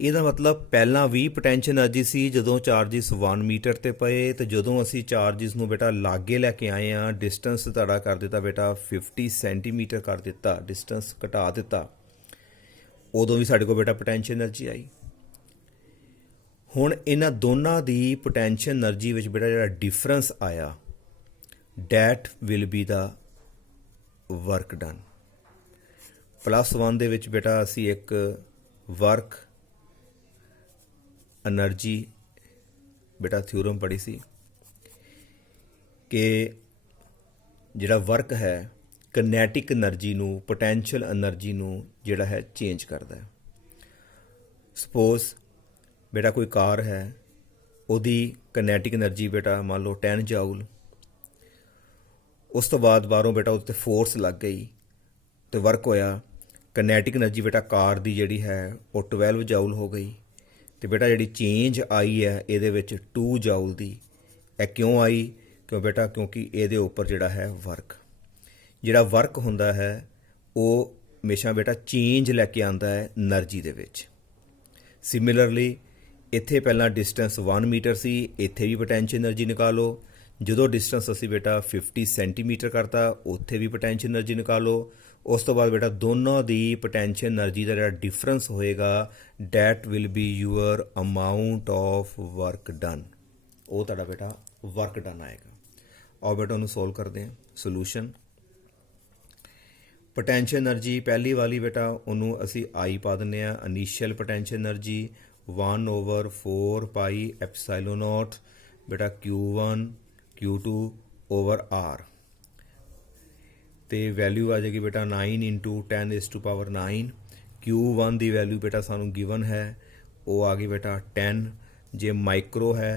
ਇਹਦਾ ਮਤਲਬ ਪਹਿਲਾਂ ਵੀ ਪੋਟੈਂਸ਼ੀਅਲ એનર્ਜੀ ਸੀ ਜਦੋਂ ਚਾਰਜਿਸ 1 ਮੀਟਰ ਤੇ ਪਏ, ਤੇ ਜਦੋਂ ਅਸੀਂ ਚਾਰਜਿਸ ਨੂੰ ਬੇਟਾ ਲਾਗੇ ਲੈ ਕੇ ਆਏ ਹਾਂ ਡਿਸਟੈਂਸ ਤੁਹਾਡਾ ਕਰ ਦਿੱਤਾ ਬੇਟਾ 50 ਸੈਂਟੀਮੀਟਰ ਕਰ ਦਿੱਤਾ, ਡਿਸਟੈਂਸ ਘਟਾ ਦਿੱਤਾ, ਉਦੋਂ ਵੀ ਸਾਡੇ ਕੋਲ ਬੇਟਾ ਪੋਟੈਂਸ਼ੀਅਲ એનર્ਜੀ ਆਈ। ਹੁਣ ਇਹਨਾਂ ਦੋਨਾਂ ਦੀ ਪੋਟੈਂਸ਼ੀਅਲ એનર્ਜੀ ਵਿੱਚ ਬੇਟਾ ਜਿਹੜਾ ਡਿਫਰੈਂਸ ਆਇਆ that will be the work done. +1 ਦੇ ਵਿੱਚ ਬੇਟਾ ਅਸੀਂ ਇੱਕ ਵਰਕ એનર્ਜੀ ਬੇਟਾ ਥਿਊਰਮ ਪੜ੍ਹੀ ਸੀ ਕਿ ਜਿਹੜਾ ਵਰਕ ਹੈ ਕਨੈਟਿਕ એનર્ਜੀ ਨੂੰ, ਪੋਟੈਂਸ਼ੀਅਲ એનર્ਜੀ ਨੂੰ ਜਿਹੜਾ ਹੈ ਚੇਂਜ ਕਰਦਾ ਹੈ। ਸਪੋਜ਼ ਬੇਟਾ ਕੋਈ ਕਾਰ ਹੈ, ਉਹਦੀ ਕਨੈਟਿਕ એનર્ਜੀ ਬੇਟਾ ਮੰਨ ਲਓ 10 ਜਾਊਲ, ਉਸ ਤੋਂ ਬਾਅਦ ਬਾਹਰੋਂ ਬੇਟਾ ਉੱਤੇ ਫੋਰਸ ਲੱਗ ਗਈ ਤੇ ਵਰਕ ਹੋਇਆ, ਕਨੈਟਿਕ એનર્ਜੀ ਬੇਟਾ ਕਾਰ ਦੀ ਜਿਹੜੀ ਹੈ ਉਹ 12 ਜਾਊਲ ਹੋ ਗਈ। ਤੇ ਬੇਟਾ ਜਿਹੜੀ ਚੇਂਜ ਆਈ ਹੈ ਇਹਦੇ ਵਿੱਚ 2 ਜਾਊਲ ਦੀ, ਇਹ ਕਿਉਂ ਆਈ? ਕਿਉਂਕਿ ਇਹਦੇ ਉੱਪਰ ਜਿਹੜਾ ਹੈ ਜਿਹੜਾ ਵਰਕ ਹੁੰਦਾ ਹੈ ਉਹ ਹਮੇਸ਼ਾ ਬੇਟਾ ਚੇਂਜ ਲੈ ਕੇ ਆਉਂਦਾ ਹੈ એનર્ਜੀ ਦੇ ਵਿੱਚ। ਸਿਮਿਲਰਲੀ ਇੱਥੇ ਪਹਿਲਾਂ ਡਿਸਟੈਂਸ 1 ਮੀਟਰ ਸੀ, ਇੱਥੇ ਵੀ ਪੋਟੈਂਸ਼ੀਅਲ એનર્ਜੀ ਨਿਕਾਲੋ। ਜਦੋਂ ਡਿਸਟੈਂਸ ਅਸੀਂ ਬੇਟਾ 50 ਸੈਂਟੀਮੀਟਰ ਕਰਤਾ, ਉੱਥੇ ਵੀ ਪੋਟੈਂਸ਼ੀਅਲ એનર્ਜੀ ਨਿਕਾਲੋ। ਉਸ ਤੋਂ ਬਾਅਦ ਬੇਟਾ ਦੋਨੋਂ ਦੀ ਪੋਟੈਂਸ਼ੀਅਲ એનર્ਜੀ ਦਾ ਜਿਹੜਾ ਡਿਫਰੈਂਸ ਹੋਏਗਾ that will be your amount of work done, ਉਹ ਤੁਹਾਡਾ ਬੇਟਾ ਵਰਕ ਡਨ ਆਏਗਾ। ਆਓ ਬੇਟਾ ਉਹਨੂੰ ਸੋਲਵ ਕਰਦੇ ਹਾਂ। ਸੋਲੂਸ਼ਨ, पोटेंशियल एनर्जी पहली वाली बेटा ਉਹਨੂੰ ਅਸੀਂ I ਪਾ ਦਿੰਦੇ ਆ initial potential energy 1/4 pi epsilon nought बेटा Q1 Q2 ओवर R ਤੇ ਵੈਲਿਊ ਆ ਜਾਏਗੀ बेटा 9 × 10⁻⁹ Q1 ਦੀ ਵੈਲਿਊ बेटा ਸਾਨੂੰ ਗਿਵਨ ਹੈ ਉਹ ਆ ਗਈ बेटा 10 ਜੇ ਮਾਈਕਰੋ ਹੈ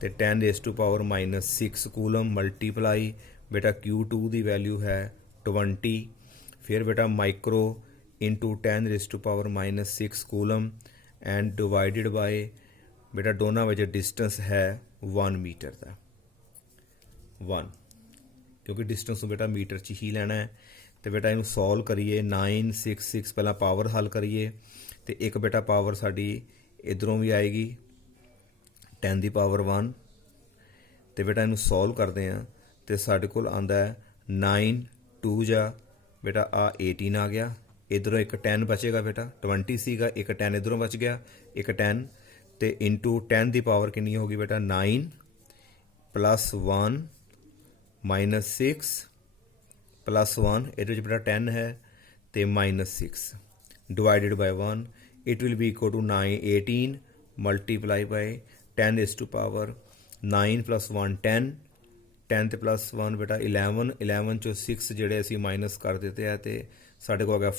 ਤੇ 10⁻⁻6 ਕੂਲਮ ਮਲਟੀਪਲਾਈ बेटा Q2 ਦੀ ਵੈਲਿਊ ਹੈ 20 फिर बेटा micro into 10⁻⁻6 coulomb and divided by बेटा दोनों वजह डिस्टेंस है 1 मीटर का 1 क्योंकि डिस्टेंस बेटा मीटर च ही लेना है तो बेटा इनू सॉल्व करिए 9 6 6 पहला पावर हल करिए तो एक बेटा पावर साड़ी इधरों भी आएगी 10⁻1 तो बेटा इनू सॉल्व करते हैं तो साढ़े कोल आंदा है 9 2 जा बेटा आ 18 आ गया इधरों एक 10 बचेगा बेटा 20 सीगा एक 10 इधरों बच गया एक 10 तो इंटू 10 की पावर कितनी होगी बेटा 9 + 1 - 6 + 1 ये बेटा 10 है तो -6 divided by 1 it will be equal to 18 multiply by 10⁻⁹ 9 + 1 10 10 ਤੇ +1 बेटा 11 ਚੋਂ 6 ਜਿਹੜੇ ਅਸੀਂ ਮਾਈਨਸ ਕਰ ਦਿੱਤੇ ਆ ਤੇ ਸਾਡੇ ਕੋਲ ਆ ਗਿਆ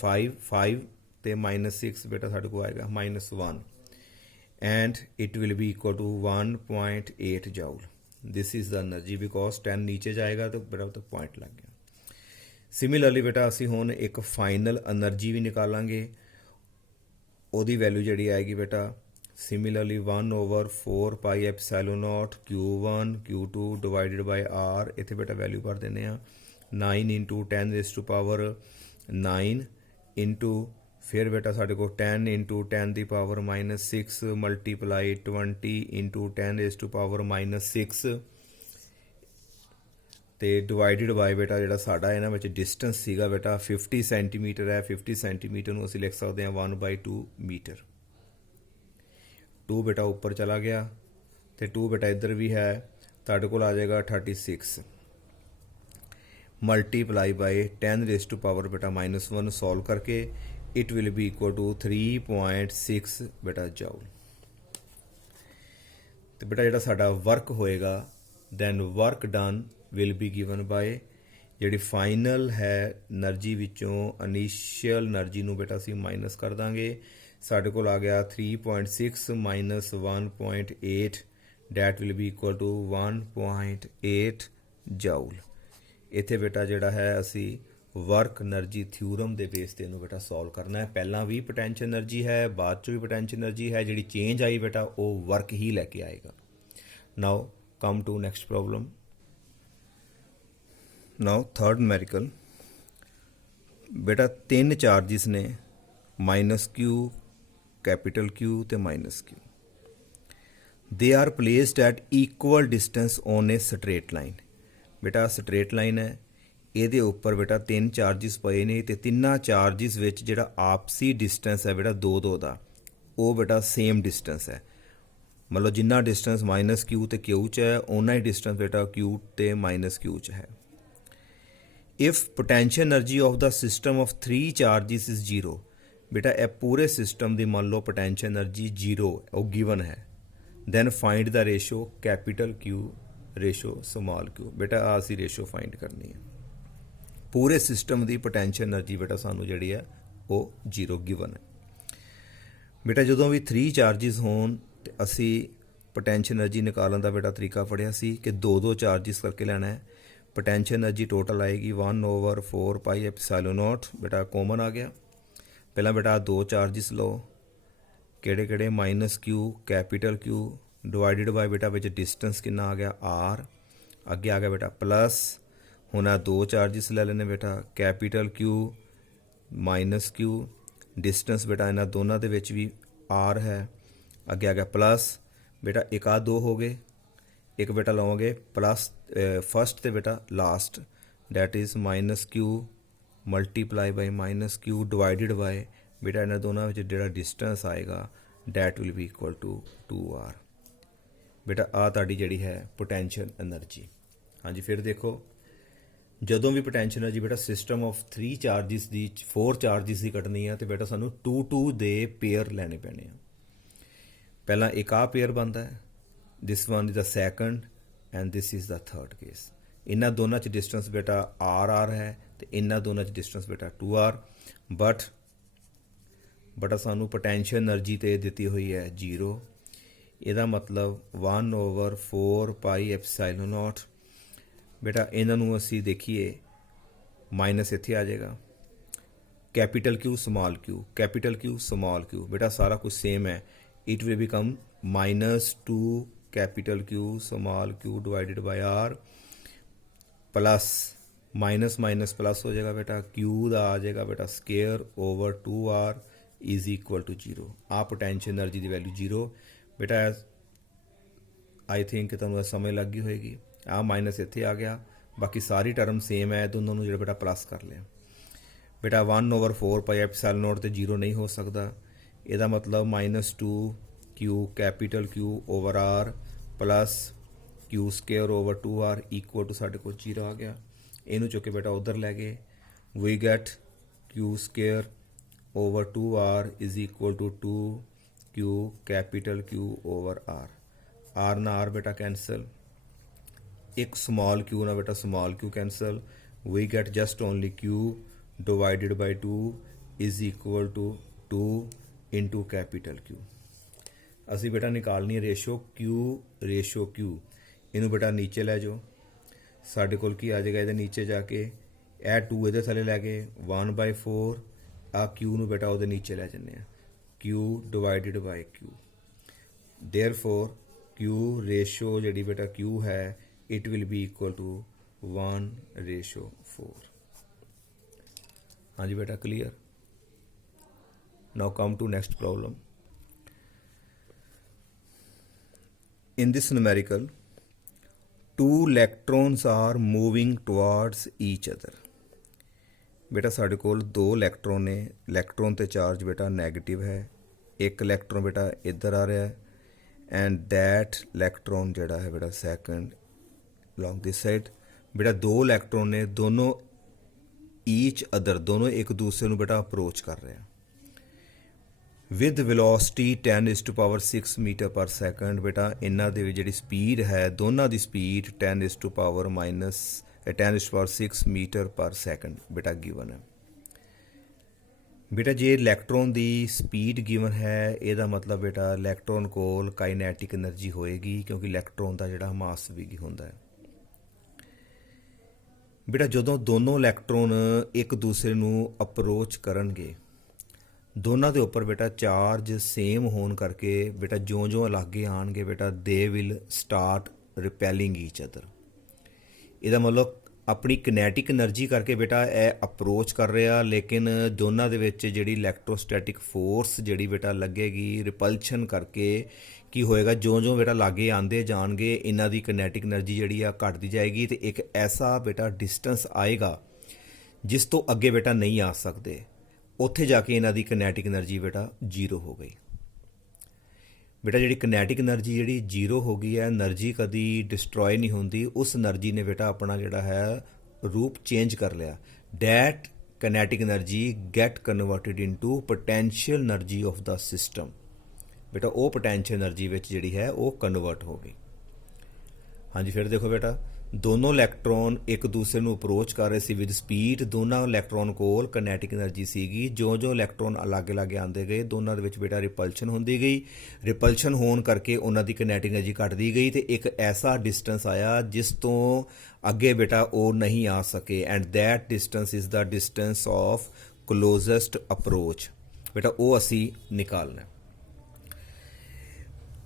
5 ਤੇ -6 बेटा ਸਾਡੇ ਕੋਲ ਆਏਗਾ -1 and it will be equal to 1.8 joule. This is the energy because 10 नीचे जाएगा तो बेटा तो पॉइंट लग गया. Similarly बेटा ਅਸੀਂ ਹੁਣ ਇੱਕ ਫਾਈਨਲ એનર્ਜੀ ਵੀ ਨਿਕਾਲਾਂਗੇ ਉਹਦੀ ਵੈਲਿਊ ਜਿਹੜੀ ਆਏਗੀ बेटा Similarly 1/4 pi epsilon not Q1 Q2 divided by R इतने बेटा वैल्यू भर देने 9 × 10⁻9 इंटू फिर बेटा साढ़े को 10 × 10⁻⁻6 मल्टीप्लाई 20 × 10⁻⁻6 ਤੇ डिवाइडेड बाय बेटा ਜਿਹੜਾ ਸਾਡਾ ਇਹਨਾਂ ਵਿੱਚ डिस्टेंस ਸੀਗਾ बेटा 50 ਸੈਂਟੀਮੀਟਰ ਹੈ 50 ਸੈਂਟੀਮੀਟਰ ਨੂੰ ਅਸੀਂ ਲਿਖ ਸਕਦੇ ਹਾਂ 1/2 मीटर 2 बेटा ऊपर चला गया तो 2 बेटा इधर भी है ताड़े को आ जाएगा 36 मल्टीप्लाई बाय 10⁻⁻ बेटा -1 सॉल्व करके it will be equal to 3.6 बेटा जाउल तो बेटा जो साडा वर्क होएगा then work done will be given by जी फाइनल है एनर्जी विचों इनिशियल एनर्जी नूं बेटा असीं माइनस कर देंगे साढ़े को आ गया 3.6 - 1.8 that will be equal to 1.8 joule इत्थे बेटा जिहड़ा है असी वर्क एनर्जी थ्योरम के बेस ते इहनूं बेटा सॉल्व करना है पहला भी पोटेंशियल एनर्जी है बाद चो भी पोटेंशियल एनर्जी है जिहड़ी चेंज आई बेटा वो वर्क ही लैके आएगा. Now come to next problem. Now third numerical बेटा 3 चार्जिस ने -Q कैपिटल Q ਤੇ -Q they are placed at equal distance on a straight line बेटा स्ट्रेट लाइन है ਇਹਦੇ ਉੱਪਰ बेटा 3 ਚਾਰਜਿਸ ਪਏ ਨੇ ਤੇ ਤਿੰਨਾਂ ਚਾਰਜਿਸ ਵਿੱਚ ਜਿਹੜਾ ਆਪਸੀ ਡਿਸਟੈਂਸ ਹੈ बेटा 2 ਦਾ ਉਹ बेटा ਸੇਮ ਡਿਸਟੈਂਸ ਹੈ ਮਤਲਬ ਜਿੰਨਾ ਡਿਸਟੈਂਸ -Q ਤੇ Q ਚ ਹੈ ਉਨਾ ਹੀ ਡਿਸਟੈਂਸ बेटा Q ਤੇ -Q ਚ ਹੈ. if potential energy of the system of 3 charges is 0 बेटा ਇਹ पूरे सिस्टम की मान लो पोटेंशियल एनर्जी 0 वो गिवन है then find the ratio capital Q ratio small Q बेटा आ असी रेशो फाइंड करनी है पूरे सिस्टम की पोटेंशियल एनर्जी बेटा सानू जी है वो 0 गिवन है बेटा जो भी 3 चार्जिस होन ते असी पोटेंशियल एनर्जी निकालने का बेटा तरीका पढ़िया सी कि 2 चार्जिस करके लेना है पोटेंशियल एनर्जी टोटल आएगी 1/4 पाई एप्सिलॉन नॉट बेटा कॉमन आ गया पहला बेटा 2 चार्जिस लो केड़े केड़े -Q capital Q divided by बेटा विच डिस्टेंस कितना आ गया R अगे आ गया बेटा प्लस हुण 2 चार्जिस ले लेने बेटा कैपिटल Q -Q डिस्टेंस बेटा इन्हां दोनों दे विच भी R है अगे आ गया प्लस बेटा एक आ 2 हो गए एक बेटा लवोगे प्लस फर्स्ट ते बेटा last that is -Q multiply by -Q divided by बेटा इन्होंने दोनों में जो डिस्टेंस आएगा that will be equal to 2R बेटा आ ताड़ी जी है पोटेंशियल एनर्जी. हाँ जी फिर देखो ਜਦੋਂ ਵੀ ਪੋਟੈਂਸ਼ੀਅਲ એનર્ਜੀ ਬੇਟਾ system of 3 charges the 4 charges ਦੀ ਕੱਢਣੀ ਆ ਤੇ ਬੇਟਾ ਸਾਨੂੰ 2 ਦੇ ਪੇਅਰ ਲੈਣੇ ਪੈਣੇ ਆ। ਪਹਿਲਾਂ ਇੱਕ ਆ ਪੇਅਰ ਬਣਦਾ ਹੈ, this one is the second and this is the third case. ਇਹਨਾਂ ਦੋਨਾਂ 'ਚ ਡਿਸਟੈਂਸ ਬੇਟਾ ਆਰ ਹੈ ਤੇ ਇਹਨਾਂ ਦੋਨਾਂ 'ਚ ਡਿਸਟੈਂਸ ਬੇਟਾ 2r, ਬਟ ਸਾਨੂੰ ਪੋਟੈਂਸ਼ੀਅਲ એનર્ਜੀ ਤੇ ਦਿੱਤੀ ਹੋਈ ਹੈ 0। ਇਹਦਾ ਮਤਲਬ 1/4 ਪਾਈ ਐਪਸਾਈਲਨ ਨੋਟ। ਬੇਟਾ ਇਹਨਾਂ ਨੂੰ ਅਸੀਂ ਦੇਖੀਏ, ਮਾਈਨਸ ਇੱਥੇ ਆ ਜਾਏਗਾ, capital Q small Q, capital Q small Q, बेटा सारा कुछ सेम है। It will become -2 capital Q small Q divided by R plus minus minus plus हो जाएगा बेटा, Q का आ जाएगा बेटा square over 2R is equal to 0। आ पोटेंशियल एनर्जी की वैल्यू 0 बेटा। आई थिंक तुहानूं समझ लग गई होएगी। आ माइनस इत्थे आ गया, बाकी सारी टर्म सेम है, दोनों नूं जिहड़ा बेटा प्लस कर लिया। बेटा 1/4 पाई एप्सिलॉन नॉट तो 0 नहीं हो सकता। ਇਹਦਾ मतलब -2 Q capital Q over R plus Q square over 2R equal to साढ़े को 0 आ गया। इनू चुक के बेटा उधर लै गए, we get Q square over 2R is equal to 2 Q capital Q over R। R ना R बेटा कैंसल, एक स्मॉल Q ना बेटा small Q cancel, we get just only Q divided by 2 is equal to 2 into capital Q। असी बेटा निकालनी है ratio Q। इनू बेटा नीचे लै जाओ, साढ़े कोल की आ जाएगा, ये नीचे जाके ए 2 ये थले लै गए 1/4 आ Q नू बेटा वो नीचे लै जाने, Q divided by Q। Therefore Q ratio जी बेटा Q है it will be equal to 1/4। हाँ जी बेटा clear. Now come to next problem. In this numerical 2 electrons are moving towards each other. बेटा साढ़े कोल 2 इलेक्ट्रॉन ने, इलेक्ट्रॉन ते चार्ज बेटा नैगेटिव है, एक इलेक्ट्रॉन बेटा इधर आ रहा है एंड दैट इलेक्ट्रॉन जड़ा है बेटा सैकेंड अलॉन्ग दिस साइड। बेटा 2 इलेक्ट्रॉन ने, दोनों ईच अदर, दोनों एक दूसरे को बेटा अप्रोच कर रहे हैं विद वेलोसिटी 10⁻6 मीटर पर सैकेंड। बेटा इन्हां दी जिहड़ी स्पीड है, दोनों की स्पीड 10⁻6 मीटर पर सैकेंड बेटा गिवन है। बेटा जे इलैक्ट्रॉन की स्पीड गिवन है, ਇਹਦਾ मतलब बेटा इलैक्ट्रॉन कोल काइनैटिक एनर्जी होएगी, क्योंकि इलैक्ट्रॉन का जिहड़ा मास भी होंदा है। बेटा ਜਦੋਂ दोनों इलैक्ट्रॉन एक दूसरे ਨੂੰ ਅਪਰੋਚ ਕਰਨਗੇ, ਦੋਨਾਂ ਦੇ ਉੱਪਰ बेटा ਚਾਰਜ ਸੇਮ ਹੋਣ ਕਰਕੇ बेटा ਜਿਉਂ-ਜਿਉਂ ਲਾਗੇ ਆਣਗੇ बेटा they will start repelling each other. ਇਹਦਾ ਮਤਲਬ ਆਪਣੀ ਕਿਨੈਟਿਕ એનર્ਜੀ ਕਰਕੇ बेटा ਇਹ ਅਪਰੋਚ ਕਰ ਰਿਹਾ, ਲੇਕਿਨ ਦੋਨਾਂ ਦੇ ਵਿੱਚ ਜਿਹੜੀ ਇਲੈਕਟ੍ਰੋਸਟੈਟਿਕ ਫੋਰਸ ਜਿਹੜੀ बेटा ਲੱਗੇਗੀ ਰਿਪਲਸ਼ਨ ਕਰਕੇ ਕੀ ਹੋਏਗਾ, ਜਿਉਂ-ਜਿਉਂ बेटा ਲਾਗੇ ਆਉਂਦੇ ਜਾਣਗੇ ਇਹਨਾਂ ਦੀ ਕਿਨੈਟਿਕ એનર્ਜੀ ਜਿਹੜੀ ਆ ਘਟਦੀ ਜਾਏਗੀ ਤੇ ਇੱਕ ਐਸਾ बेटा ਡਿਸਟੈਂਸ ਆਏਗਾ ਜਿਸ ਤੋਂ ਅੱਗੇ बेटा ਨਹੀਂ ਆ ਸਕਦੇ। ਉੱਥੇ ਜਾ ਕੇ ਇਹਨਾਂ ਦੀ ਕਿਨੈਟਿਕ એનર્ਜੀ बेटा 0 ਹੋ ਗਈ। बेटा ਜਿਹੜੀ ਕਿਨੈਟਿਕ એનર્ਜੀ ਜਿਹੜੀ 0 ਹੋ ਗਈ ਹੈ, એનર્ਜੀ ਕਦੀ ਡਿਸਟਰੋਏ ਨਹੀਂ ਹੁੰਦੀ, ਉਸ એનર્ਜੀ ਨੇ बेटा ਆਪਣਾ ਜਿਹੜਾ ਹੈ ਰੂਪ ਚੇਂਜ ਕਰ ਲਿਆ। That kinetic energy get converted into potential energy of the system। बेटा वो पोटेंशियल एनर्जी विच जिहड़ी है वो कन्वर्ट हो गई। हाँ जी, फिर देखो बेटा दोनों इलैक्ट्रॉन एक दूसरे ਨੂੰ ਅਪਰੋਚ ਕਰ ਰਹੇ ਸੀ ਵਿਦ ਸਪੀਡ। ਦੋਨਾਂ ਇਲੈਕਟ੍ਰੋਨ ਕੋਲ ਕਿਨੈਟਿਕ એનર્ਜੀ ਸੀਗੀ। ਜੋ ਇਲੈਕਟ੍ਰੋਨ ਲਾਗੇ ਲਾਗੇ ਆਉਂਦੇ ਗਏ, ਦੋਨਾਂ ਦੇ ਵਿੱਚ ਬੇਟਾ ਰਿਪਲਸ਼ਨ ਹੁੰਦੀ ਗਈ। ਰਿਪਲਸ਼ਨ ਹੋਣ ਕਰਕੇ ਉਹਨਾਂ ਦੀ ਕਿਨੈਟਿਕ એનર્ਜੀ ਘਟਦੀ ਗਈ ਤੇ ਇੱਕ ਐਸਾ ਡਿਸਟੈਂਸ ਆਇਆ ਜਿਸ ਤੋਂ ਅੱਗੇ ਬੇਟਾ ਉਹ ਨਹੀਂ ਆ ਸਕੇ, and that distance is the distance of closest approach. ਬੇਟਾ ਉਹ ਅਸੀਂ ਨਿਕਾਲਣਾ।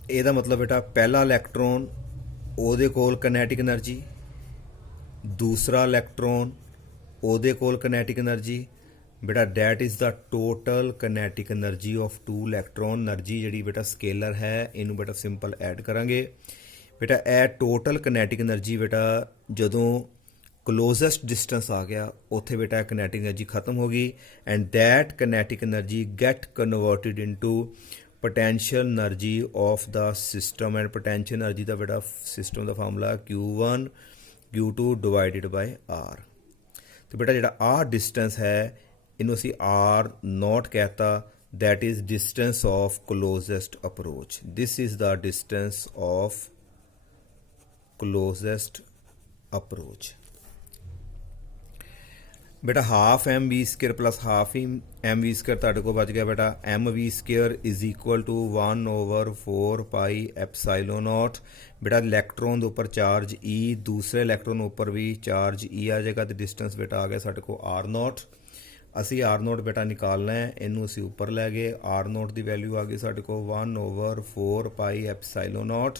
ਇਹਦਾ ਮਤਲਬ ਬੇਟਾ ਪਹਿਲਾ ਇਲੈਕਟ੍ਰੋਨ ਉਹਦੇ ਕੋਲ ਕਿਨੈਟਿਕ એનર્ਜੀ, दूसरा इलैक्ट्रॉन ਉਹਦੇ ਕੋਲ ਕਿਨੈਟਿਕ એનર્ਜੀ। बेटा that is the total kinetic energy of 2 electron. Energy जी बेटा स्केलर है, इनू बेटा सिंपल ऐड करांगे। बेटा ए टोटल किनेटिक एनर्जी बेटा जदों क्लोजेस्ट डिस्टेंस आ गया उत्थे बेटा किनेटिक एनर्जी खत्म हो गई, and that kinetic energy get converted into potential energy of the system. And potential energy का बेटा सिस्टम का formula Q1 Q2 divided by R। ਤੇ ਬੇਟਾ ਜਿਹੜਾ ਆਹ ਡਿਸਟੈਂਸ ਹੈ ਇਹਨੂੰ ਅਸੀਂ ਆਰ ਨੋਟ ਕਹਿਤਾ, that is distance of closest approach. This is the distance of closest approach. बेटा half M V square plus half M V square ਤੁਹਾਡੇ ਕੋਲ ਬਚ ਗਿਆ ਬੇਟਾ M V square is equal to 1/4 pi epsilon nought. बेटा electron ਦੇ ਉੱਪਰ charge E, ਦੂਸਰੇ ਇਲੈਕਟ੍ਰੋਨ ਉੱਪਰ ਵੀ ਚਾਰਜ E ਆ ਜਾਏਗਾ ਤੇ ਡਿਸਟੈਂਸ ਬੇਟਾ ਆ ਗਿਆ ਸਾਡੇ ਕੋਲ R ਨੋਟ। ਅਸੀਂ R ਨੋਟ ਬੇਟਾ ਨਿਕਾਲਣਾ ਹੈ, ਇਹਨੂੰ ਅਸੀਂ ਉੱਪਰ ਲੈ ਗਏ। R ਨੋਟ ਦੀ ਵੈਲਿਊ ਆ ਗਈ ਸਾਡੇ ਕੋਲ 1/4 ਪਾਈ ਐਪਸਾਈਲੋਨ ਨੋਟ।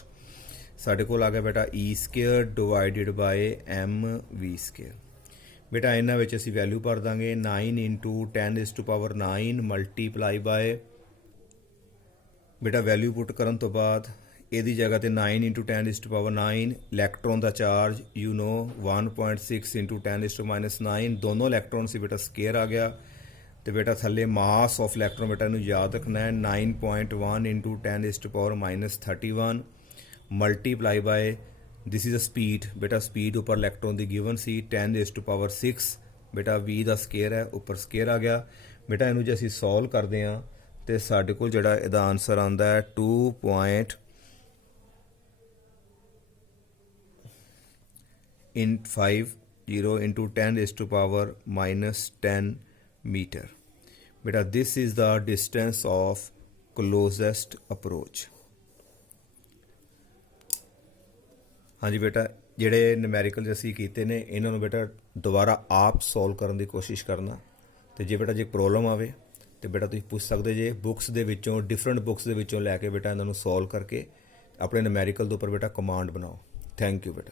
ਸਾਡੇ ਕੋਲ ਆ ਗਿਆ ਬੇਟਾ E square divided by M V square. ਬੇਟਾ ਇਹਨਾਂ ਵਿੱਚ ਅਸੀਂ ਵੈਲਿਊ ਭਰ ਦਾਂਗੇ 9 × 10⁻9 ਮਲਟੀਪਲਾਈ ਬਾਏ ਬੇਟਾ ਵੈਲਿਊ ਪੁੱਟ ਕਰਨ ਤੋਂ ਬਾਅਦ ਇਹਦੀ ਜਗ੍ਹਾ ਤੇ 9 × 10⁻9 ਇਲੈਕਟ੍ਰੋਨ ਦਾ ਚਾਰਜ 1.6 × 10⁻9 ਦੋਨੋਂ ਇਲੈਕਟ੍ਰੋਨ ਸੀ ਬੇਟਾ ਸਕੇਅਰ ਆ ਗਿਆ। ਤੇ ਬੇਟਾ ਥੱਲੇ ਮਾਸ ਆਫ ਇਲੈਕਟ੍ਰੋਨ ਬੇਟਾ ਇਹਨੂੰ ਯਾਦ ਰੱਖਣਾ ਹੈ 9.1 × 10⁻31 multiply by this is a speed. ਬੇਟਾ ਸਪੀਡ ਉੱਪਰ ਇਲੈਕਟ੍ਰੋਨ ਦੀ ਗਿਵਨ ਸੀ 10⁶ ਬੇਟਾ V ਦਾ ਸਕੇਅਰ ਹੈ ਉੱਪਰ ਸਕੇਅਰ ਆ ਗਿਆ। ਬੇਟਾ ਇਹਨੂੰ ਜੇ ਅਸੀਂ ਸੋਲਵ ਕਰਦੇ ਹਾਂ ਤੇ ਸਾਡੇ ਕੋਲ ਜਿਹੜਾ ਇਹਦਾ ਆਨਸਰ ਆਉਂਦਾ ਹੈ 2.50 × 10⁻10 मीटर। बेटा this is the distance of closest approach. हाँ जी बेटा ਜਿਹੜੇ ਨਿਊਮੈਰੀਕਲ ਅਸੀਂ ਕੀਤੇ ਨੇ ਇਹਨਾਂ ਨੂੰ ਬੇਟਾ ਦੁਬਾਰਾ ਆਪ ਸੋਲਵ ਕਰਨ ਦੀ ਕੋਸ਼ਿਸ਼ ਕਰਨਾ। ਤੇ ਜੇ ਬੇਟਾ ਜੇ ਪ੍ਰੋਬਲਮ ਆਵੇ ਤੇ ਬੇਟਾ ਤੁਸੀਂ ਪੁੱਛ ਸਕਦੇ ਜੇ ਬੁੱਕਸ ਦੇ ਵਿੱਚੋਂ, ਡਿਫਰੈਂਟ ਬੁੱਕਸ ਦੇ ਵਿੱਚੋਂ ਲੈ ਕੇ ਬੇਟਾ ਇਹਨਾਂ ਨੂੰ ਸੋਲਵ ਕਰਕੇ ਆਪਣੇ ਨਿਊਮੈਰੀਕਲ ਦੇ ਉੱਪਰ ਬੇਟਾ ਕਮਾਂਡ ਬਣਾਓ। ਥੈਂਕ ਯੂ ਬੇਟਾ।